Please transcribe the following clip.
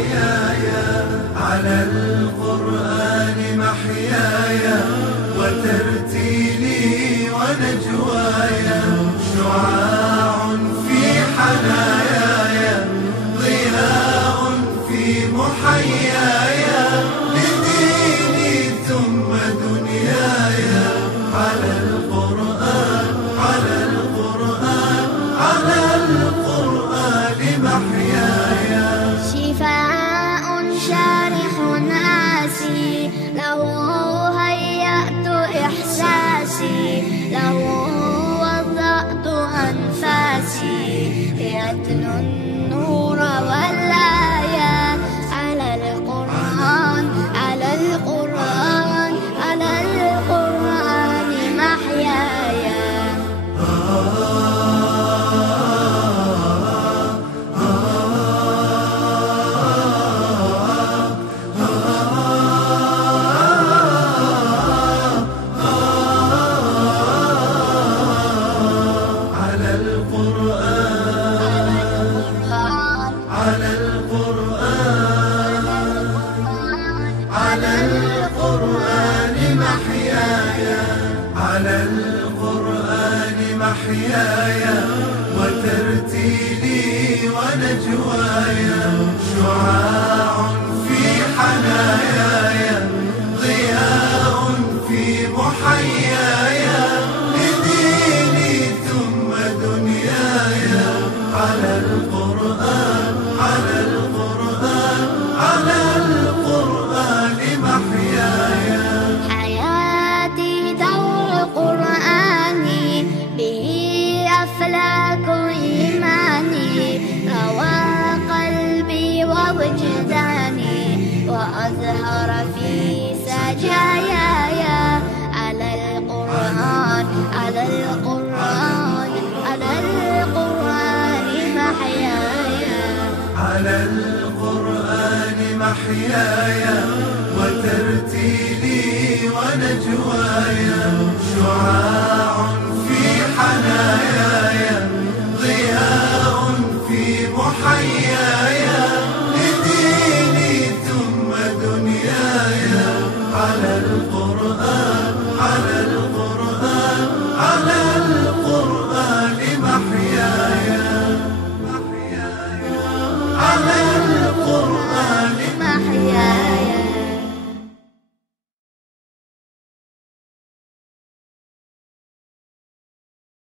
محياي على القرآن محياي وترتيلي ونجواي شعاع في حناياي ضياء في محياي لديني ثم دنياي على القرآن على القرآن على القرآن محياي شفاء شارح آسي له هيأت إحساسي له وضعت أنفاسي يتلو النور والآيات على القرآن على القرآن على القرآن محياي على القرآن على القرآن محياي على القرآن محياي وترتيلي ونجواي شعاع في حناياي ضياء في محياي لديني ثم دنياي على القرآن على القرآن على القرآن محياي حياتي دور قرآني به أفلاك إيماني روى قلبي ووجداني وأزهر في سجاياي على القرآن على القرآن على القرآن محياي على القرآن محياي وترتيلي ونجواي شعاع